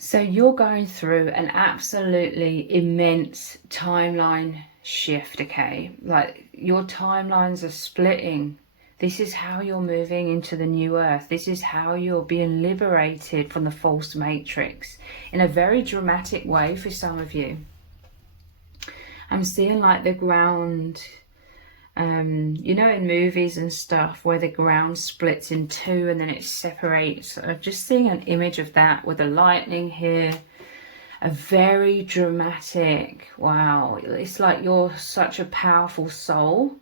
So you're going through an absolutely immense timeline shift, okay? Like your timelines are splitting. This is how you're moving into the new earth. This is how you're being liberated from the false matrix in a very dramatic way for some of you. I'm seeing like the ground, you know, in movies and stuff where the ground splits in two and then it separates. I'm just seeing an image of that with the lightning here. A very dramatic, wow, it's like you're such a powerful soul,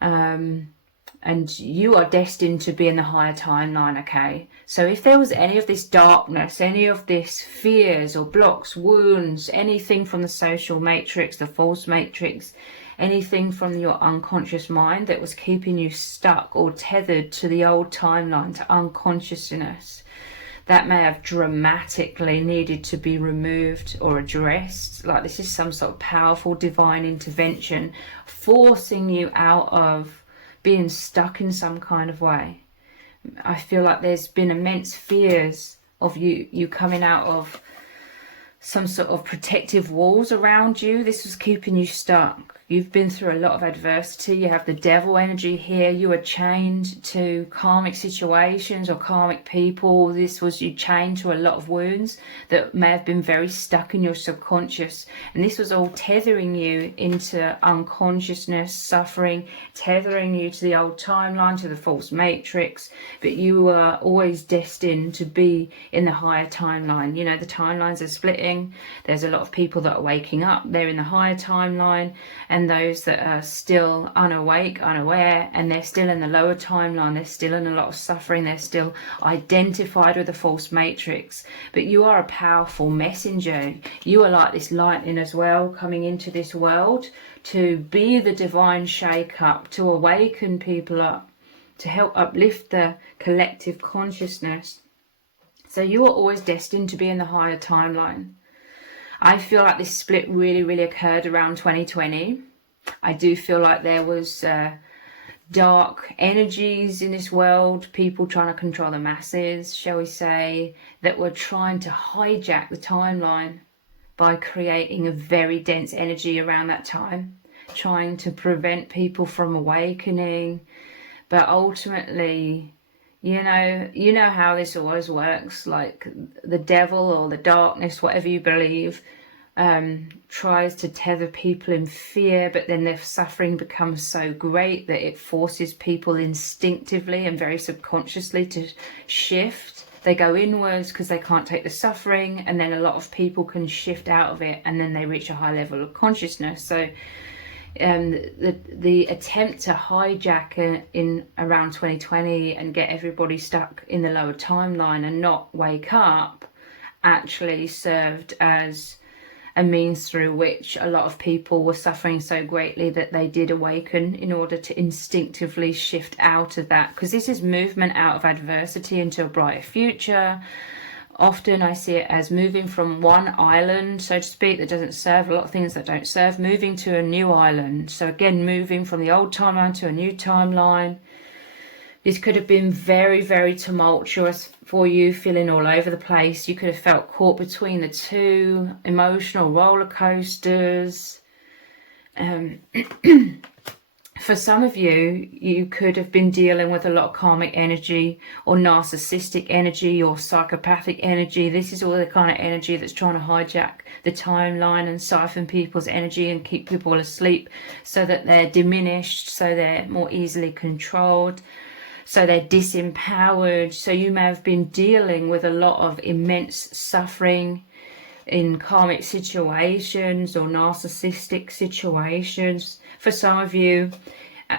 and you are destined to be in the higher timeline, okay? So if there was any of this darkness, any of this fears or blocks, wounds, anything from the social matrix, the false matrix, anything from your unconscious mind that was keeping you stuck or tethered to the old timeline, to unconsciousness, that may have dramatically needed to be removed or addressed. Like this is some sort of powerful divine intervention forcing you out of being stuck in some kind of way. I feel like there's been immense fears of you coming out of some sort of protective walls around you. This was keeping you stuck. You've been through a lot of adversity. You have the devil energy here. You are chained to karmic situations or karmic people. This was you chained to a lot of wounds that may have been very stuck in your subconscious. And this was all tethering you into unconsciousness, suffering, tethering you to the old timeline, to the false matrix. But you were always destined to be in the higher timeline. You know, the timelines are splitting. There's a lot of people that are waking up. They're in the higher timeline. And those that are still unawake, unaware, and they're still in the lower timeline, they're still in a lot of suffering, they're still identified with the false matrix. But you are a powerful messenger. You are like this lightning as well, coming into this world to be the divine shake-up, to awaken people up, to help uplift the collective consciousness. So you are always destined to be in the higher timeline. I feel like this split really occurred around 2020. I do feel like there was dark energies in this world, people trying to control the masses, shall we say, that were trying to hijack the timeline by creating a very dense energy around that time, trying to prevent people from awakening. But ultimately, you know how this always works, like the devil or the darkness, whatever you believe, tries to tether people in fear, but then their suffering becomes so great that it forces people instinctively and very subconsciously to shift. They go inwards because they can't take the suffering, and then a lot of people can shift out of it and then they reach a high level of consciousness. So the attempt to hijack in around 2020 and get everybody stuck in the lower timeline and not wake up actually served as a means through which a lot of people were suffering so greatly that they did awaken in order to instinctively shift out of that. Because this is movement out of adversity into a brighter future. Often I see it as moving from one island, so to speak, that doesn't serve, a lot of things that don't serve, moving to a new island. So again, moving from the old timeline to a new timeline. This could have been very tumultuous for you, feeling all over the place. You could have felt caught between the two, emotional roller coasters. For some of you, you could have been dealing with a lot of karmic energy or narcissistic energy or psychopathic energy. This is all the kind of energy that's trying to hijack the timeline and siphon people's energy and keep people asleep so that they're diminished, so they're more easily controlled, so they're disempowered. So you may have been dealing with a lot of immense suffering in karmic situations or narcissistic situations. For some of you,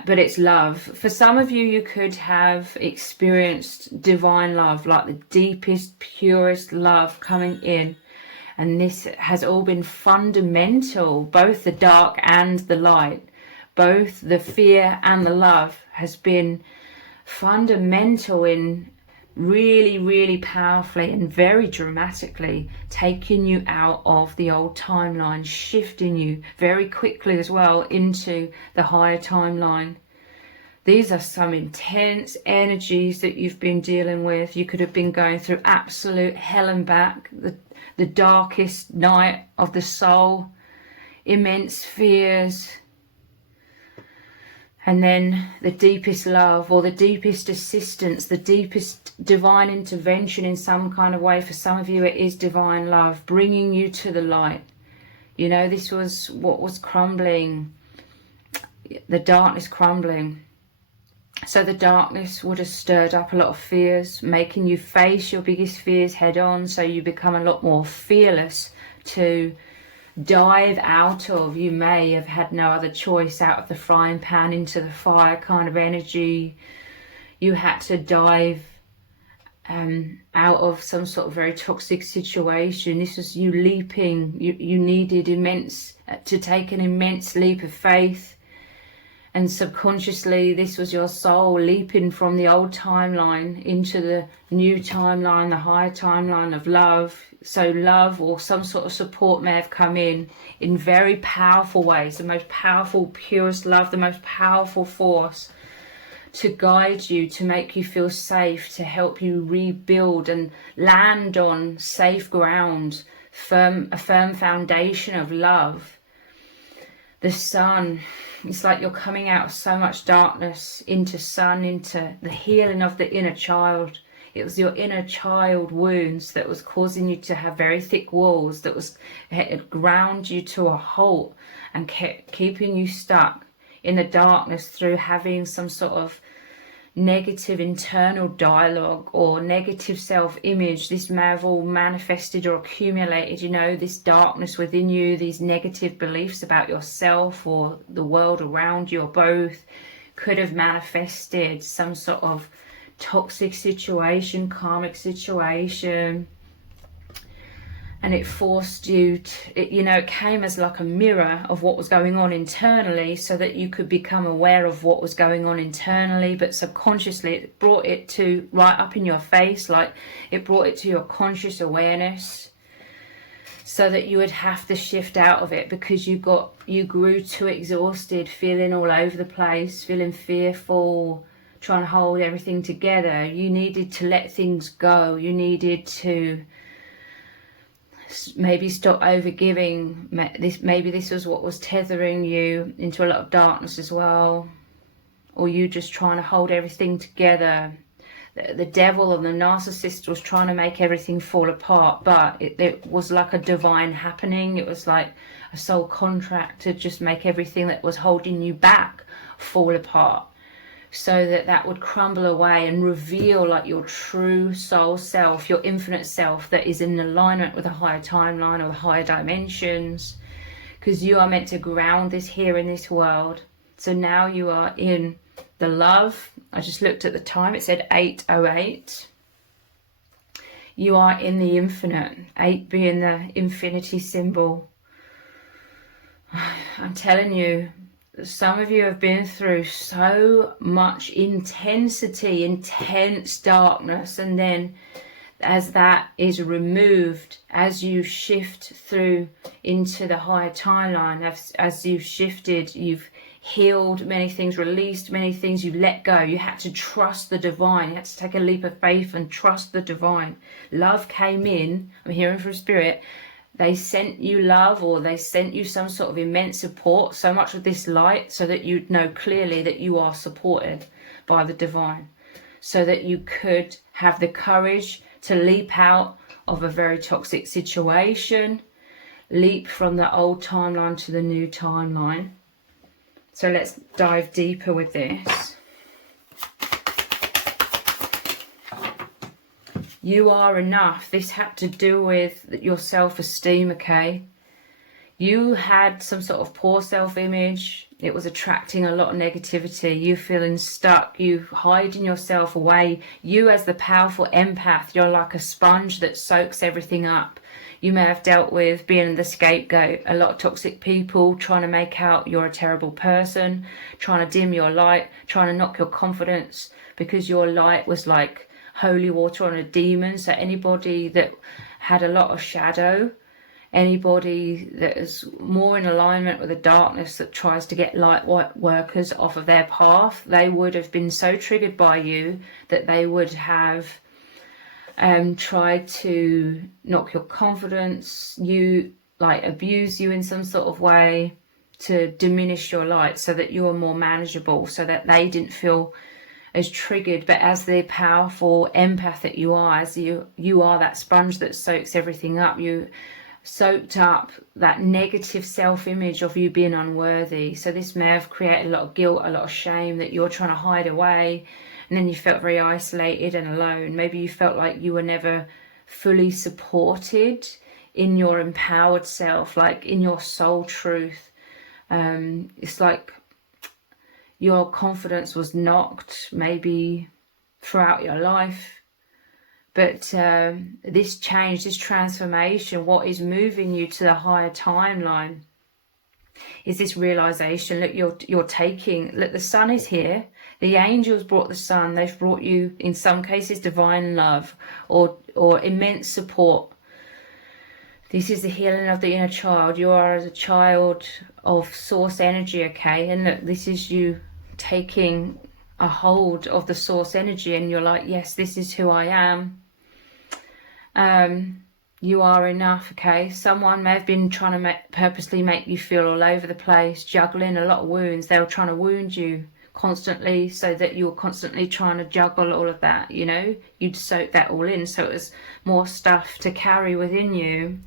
but it's love. For some of you, you could have experienced divine love, like the deepest, purest love coming in. And this has all been fundamental, both the dark and the light, both the fear and the love has been fundamental in really powerfully and very dramatically taking you out of the old timeline, shifting you very quickly as well into the higher timeline. These are some intense energies that you've been dealing with. You could have been going through absolute hell and back, the darkest night of the soul, immense fears, and then the deepest love, or the deepest assistance, the deepest divine intervention in some kind of way. For some of you it is divine love bringing you to the light. You know, this was what was crumbling, the darkness crumbling. So the darkness would have stirred up a lot of fears, making you face your biggest fears head on, so you become a lot more fearless to dive out of. You may have had no other choice, out of the frying pan into the fire kind of energy. You had to dive out of some sort of very toxic situation. This was you leaping. You needed to take an immense leap of faith. And subconsciously, this was your soul leaping from the old timeline into the new timeline, the higher timeline of love. So love or some sort of support may have come in very powerful ways. The most powerful, purest love, the most powerful force to guide you, to make you feel safe, to help you rebuild and land on safe ground, a firm foundation of love. The sun, it's like you're coming out of so much darkness into sun, into the healing of the inner child. It was your inner child wounds that was causing you to have very thick walls, that was ground you to a halt and kept keeping you stuck in the darkness through having some sort of negative internal dialogue or negative self-image. This may have all manifested or accumulated, you know, this darkness within you, these negative beliefs about yourself or the world around you, or both, could have manifested some sort of toxic situation, karmic situation, and it forced you to, it came as like a mirror of what was going on internally, so that you could become aware of what was going on internally, but subconsciously it brought it to right up in your face, like it brought it to your conscious awareness, so that you would have to shift out of it, because you grew too exhausted, feeling all over the place, feeling fearful, trying to hold everything together. You needed to let things go. You needed to maybe stop overgiving. Maybe this was what was tethering you into a lot of darkness as well, or you just trying to hold everything together. The devil and the narcissist was trying to make everything fall apart, but it was like a divine happening. It was like a soul contract to just make everything that was holding you back fall apart, so that would crumble away and reveal like your true soul self, your infinite self that is in alignment with a higher timeline or the higher dimensions, because you are meant to ground this here in this world. So now you are in the love. I just looked at the time, it said 8:08. You are in the infinite, 8 being the infinity symbol. I'm telling you, some of you have been through so much intensity, intense darkness, and then as that is removed, as you shift through into the higher timeline, as you've shifted, you've healed many things, released many things, you let go. You had to trust the divine. You had to take a leap of faith and trust the divine. Love came in. I'm hearing from Spirit. They sent you love, or they sent you some sort of immense support, so much of this light, so that you'd know clearly that you are supported by the divine, so that you could have the courage to leap out of a very toxic situation, leap from the old timeline to the new timeline. So let's dive deeper with this. You are enough. This had to do with your self-esteem, okay? You had some sort of poor self-image. It was attracting a lot of negativity. You feeling stuck. You hiding yourself away. You as the powerful empath, you're like a sponge that soaks everything up. You may have dealt with being the scapegoat. A lot of toxic people trying to make out you're a terrible person, trying to dim your light, trying to knock your confidence, because your light was like holy water on a demon. So anybody that had a lot of shadow, anybody that is more in alignment with the darkness that tries to get light workers off of their path, they would have been so triggered by you that they would have tried to knock your confidence, abuse you in some sort of way to diminish your light so that you're more manageable, so that they didn't feel as triggered. But as the powerful empath that you are, as you are that sponge that soaks everything up, you soaked up that negative self-image of you being unworthy. So this may have created a lot of guilt, a lot of shame that you're trying to hide away, and then you felt very isolated and alone. Maybe you felt like you were never fully supported in your empowered self, like in your soul truth. It's like your confidence was knocked maybe throughout your life. But this change, this transformation, what is moving you to the higher timeline is this realization that you're taking, that the sun is here. The angels brought the sun. They've brought you, in some cases, divine love or immense support. This is the healing of the inner child. You are as a child of source energy, okay? And look, this is you taking a hold of the source energy, and you're like, yes, this is who I am. You are enough, okay? Someone may have been trying to purposely make you feel all over the place, juggling a lot of wounds. They were trying to wound you constantly so that you were constantly trying to juggle all of that, you know? You'd soak that all in, so it was more stuff to carry within you.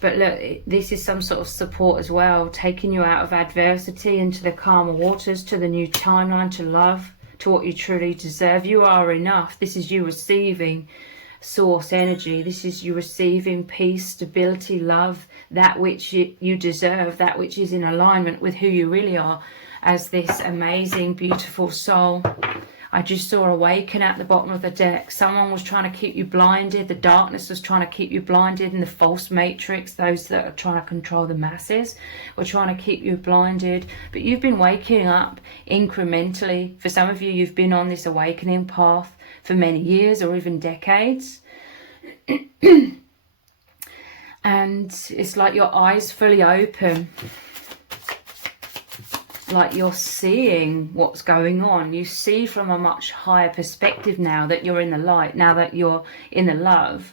But look, this is some sort of support as well, taking you out of adversity into the calmer waters, to the new timeline, to love, to what you truly deserve. You are enough. This is you receiving source energy. This is you receiving peace, stability, love, that which you deserve, that which is in alignment with who you really are as this amazing, beautiful soul. I just saw awaken at the bottom of the deck. Someone was trying to keep you blinded. The darkness was trying to keep you blinded, and the false matrix, those that are trying to control the masses, were trying to keep you blinded. But you've been waking up incrementally. For some of you, you've been on this awakening path for many years or even decades. And it's like your eyes fully open, like you're seeing what's going on. You see from a much higher perspective now that you're in the light, now that you're in the love.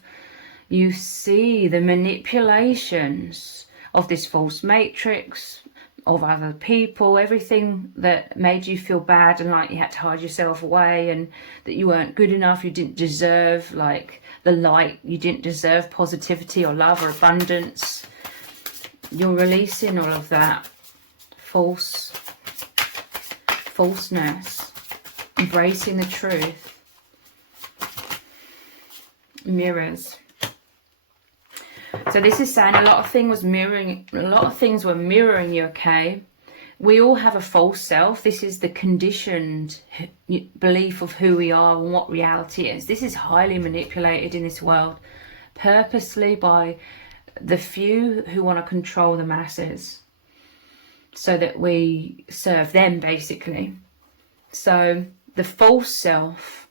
You see the manipulations of this false matrix, of other people, everything that made you feel bad and like you had to hide yourself away, and that you weren't good enough, you didn't deserve like the light, you didn't deserve positivity or love or abundance. You're releasing all of that falseness, embracing the truth. Mirrors. So this is saying a lot of things were mirroring you, okay? We all have a false self. This is the conditioned belief of who we are and what reality is. This is highly manipulated in this world, purposely by the few who want to control the masses, so that we serve them, basically. So the false self,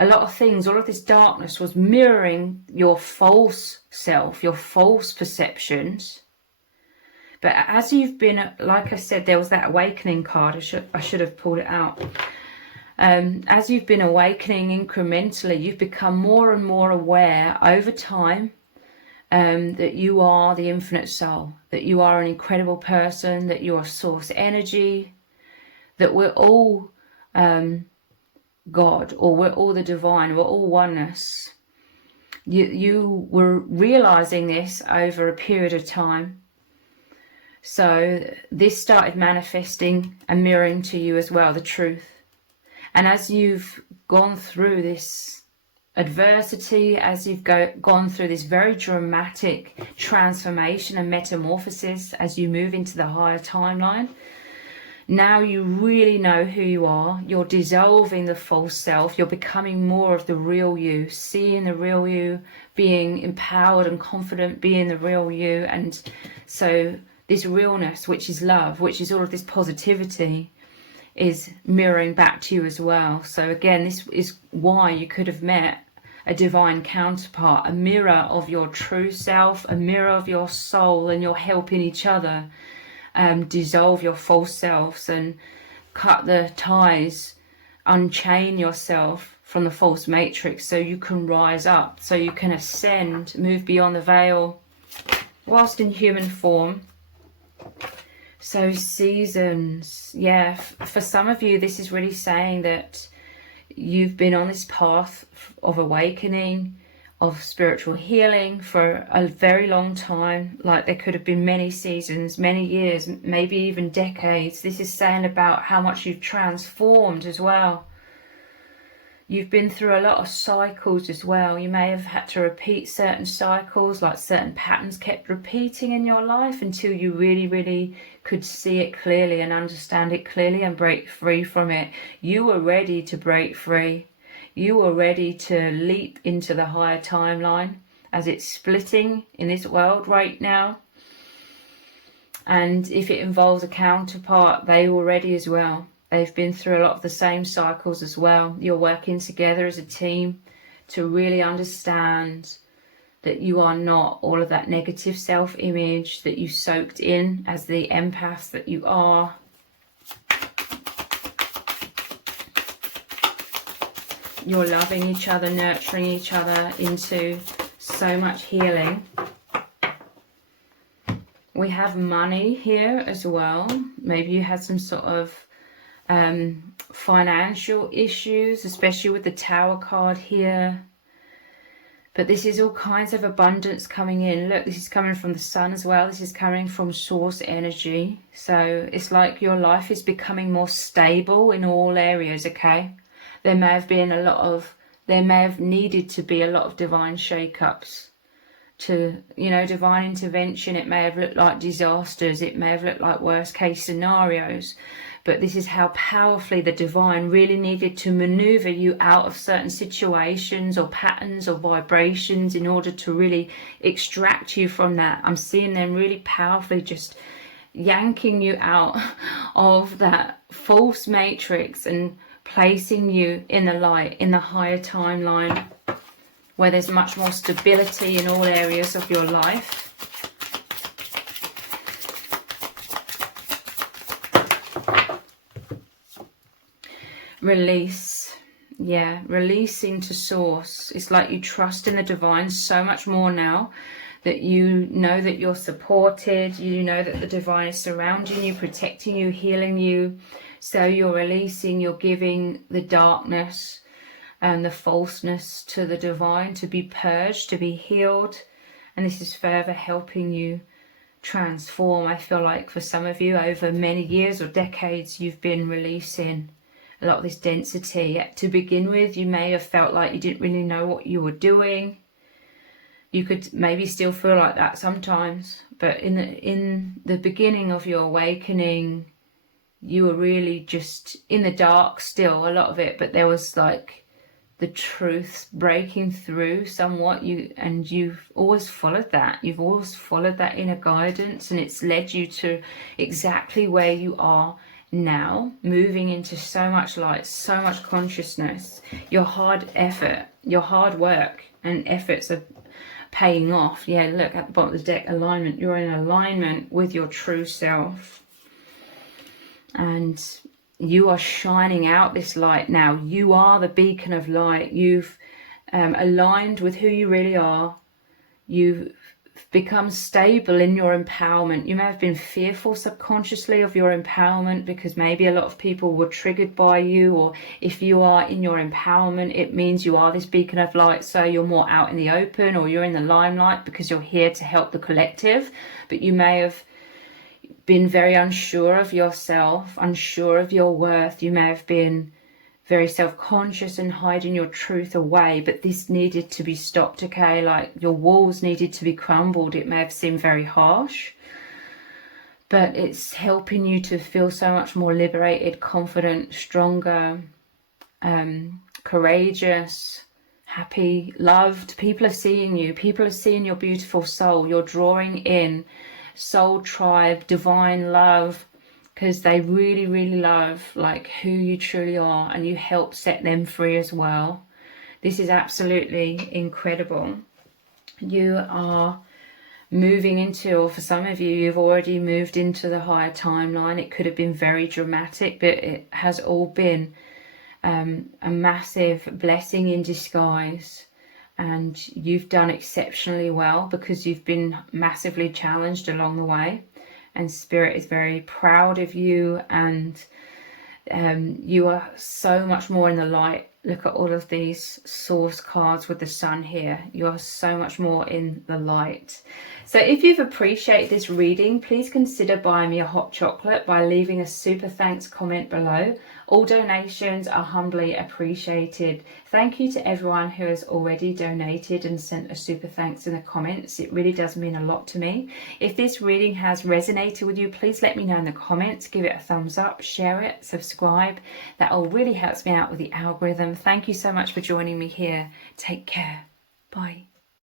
a lot of things, all of this darkness was mirroring your false self, your false perceptions. But as you've been, like I said, there was that awakening card. I should have pulled it out. As you've been awakening incrementally, you've become more and more aware over time that you are the infinite soul, that you are an incredible person, that you are source energy, that we're all God, or we're all the divine, we're all oneness. You were realizing this over a period of time. So this started manifesting and mirroring to you as well, the truth. And as you've gone through this adversity, as you've gone through this very dramatic transformation and metamorphosis, as you move into the higher timeline, now you really know who you are. You're dissolving the false self. You're becoming more of the real you, seeing the real you, being empowered and confident, being the real you. And so this realness, which is love, which is all of this positivity, is mirroring back to you as well. So again, this is why you could have met a divine counterpart, a mirror of your true self, a mirror of your soul, and you're helping each other dissolve your false selves and cut the ties, unchain yourself from the false matrix so you can rise up, so you can ascend, move beyond the veil whilst in human form. So seasons, yeah, for some of you this is really saying that you've been on this path of awakening, of spiritual healing for a very long time. Like there could have been many seasons, many years, maybe even decades. This is saying about how much you've transformed as well. You've been through a lot of cycles as well. You may have had to repeat certain cycles, like certain patterns kept repeating in your life until you really could see it clearly and understand it clearly and break free from it. You were ready to break free. You were ready to leap into the higher timeline as it's splitting in this world right now. And if it involves a counterpart, they were ready as well. They've been through a lot of the same cycles as well. You're working together as a team to really understand that you are not all of that negative self-image that you soaked in as the empath that you are. You're loving each other, nurturing each other into so much healing. We have money here as well. Maybe you had some sort of financial issues, especially with the Tower card here. But this is all kinds of abundance coming in. Look, this is coming from the sun as well. This is coming from source energy. So it's like your life is becoming more stable in all areas, okay? There may have needed to be a lot of divine shake-ups to, divine intervention. It may have looked like disasters. It may have looked like worst case scenarios. But this is how powerfully the divine really needed to maneuver you out of certain situations or patterns or vibrations in order to really extract you from that. I'm seeing them really powerfully just yanking you out of that false matrix and placing you in the light, in the higher timeline, where there's much more stability in all areas of your life. Release. Yeah, releasing to source. It's like you trust in the divine so much more now that you know that you're supported. You know that the divine is surrounding you, protecting you, healing you. So you're releasing, you're giving the darkness and the falseness to the divine to be purged, to be healed. And this is further helping you transform. I feel like for some of you over many years or decades, you've been releasing a lot of this density. To begin with, you may have felt like you didn't really know what you were doing. You could maybe still feel like that sometimes, but in the beginning of your awakening, you were really just in the dark still, a lot of it, but there was like the truth breaking through somewhat. You've always followed that. You've always followed that inner guidance, and it's led you to exactly where you are now, moving into so much light, so much consciousness. Your hard effort, your hard work and efforts are paying off. Yeah, look at the bottom of the deck, alignment. You're in alignment with your true self, and you are shining out this light now. You are the beacon of light. You've aligned with who you really are. You've become stable in your empowerment. You may have been fearful subconsciously of your empowerment because maybe a lot of people were triggered by you, or if you are in your empowerment, it means you are this beacon of light, so you're more out in the open, or you're in the limelight because you're here to help the collective. But you may have been very unsure of yourself, unsure of your worth. You may have been very self-conscious and hiding your truth away, but this needed to be stopped, okay? Like your walls needed to be crumbled. It may have seemed very harsh, but it's helping you to feel so much more liberated, confident, stronger, courageous, happy, loved. People are seeing you. People are seeing your beautiful soul. You're drawing in soul tribe, divine love, because they really love like who you truly are, and you help set them free as well. This is absolutely incredible. You are moving into, or for some of you, you've already moved into the higher timeline. It could have been very dramatic, but it has all been a massive blessing in disguise. And you've done exceptionally well because you've been massively challenged along the way. And Spirit is very proud of you, and you are so much more in the light. Look at all of these source cards with the sun here. You are so much more in the light. So if you've appreciated this reading, please consider buying me a hot chocolate by leaving a super thanks comment below. All donations are humbly appreciated. Thank you to everyone who has already donated and sent a super thanks in the comments. It really does mean a lot to me. If this reading has resonated with you, please let me know in the comments. Give it a thumbs up, share it, subscribe. That all really helps me out with the algorithm. Thank you so much for joining me here. Take care. Bye.